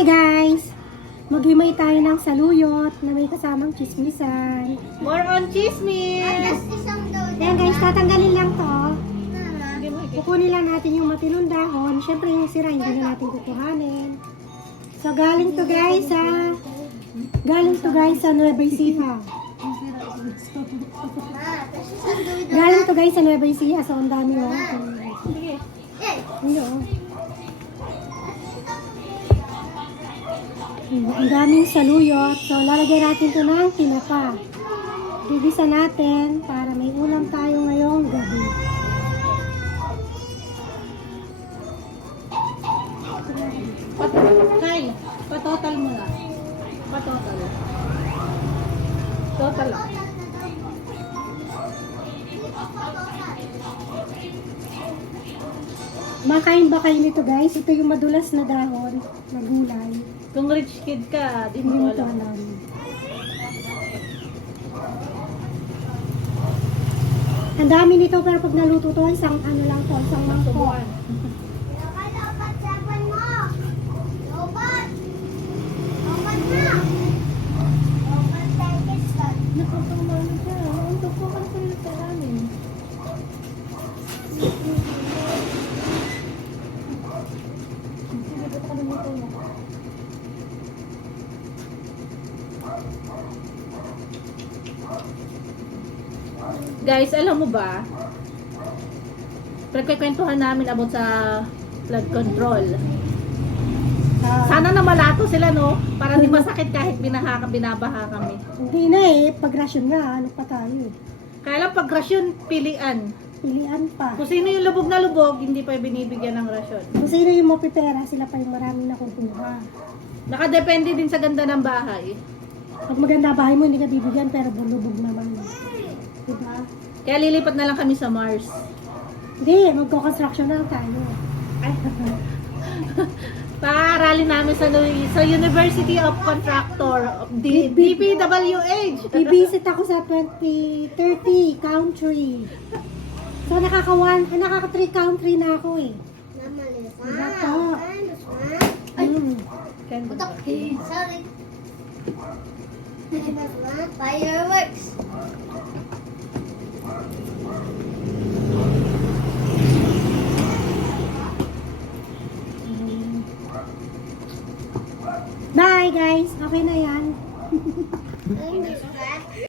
Hi guys! Maghimay tayo ng saluyot na may kasamang chismisan. More on chismis! Ayan guys, tatanggalin lang to. Kukunin lang natin yung matinong dahon. Siyempre yung sira, hindi na natin kukuhanin. So galing to guys sa Nueva Ecija. Galing to guys sa Nueva Ecija. So ang dami oh. Ang daming saluyot. So, lalagyan natin ito ng tinapa. Gigisa natin para may ulam tayo ngayong gabi. Kay, patotal mo na. Patotal. Total lang. Makain ba kayo nito guys? Ito yung madulas na dahon na gulay. Kung rich kid ka, di Hindi mo mo ito alam. alam. Ang dami nito pero pag naluto to, isang ano lang to, isang mangkok. Subukan. Nakapamalo siya. Ang tupo ka na sa namin. Guys, alam mo ba? Pagkikwentuhan namin about sa flood control. Sana na malato sila, no? Para di masakit kahit binabaha kami. Hindi na pag rasyon nga, ano pa tayo Kaya lang pag rasyon, pilian. Pilian pa. Kung sino yung lubog na lubog, hindi pa binibigyan ng rasyon. Kung sino yung mapipera, sila pa yung maraming nakukuha. Nakadepende din sa ganda ng bahay. Pag maganda bahay mo, hindi ka bibigyan, pero bulubog naman. Diba? Kaya lilipat na lang kami sa Mars. Hindi, magko-construction na lang tayo. Ay. Paaralin namin sa University of Contractor of DPWH. Bibisit ako sa 2030 country. So, nakaka 3 country na ako eh. Diba po? Sorry. Fireworks. Bye guys! Okay na yan.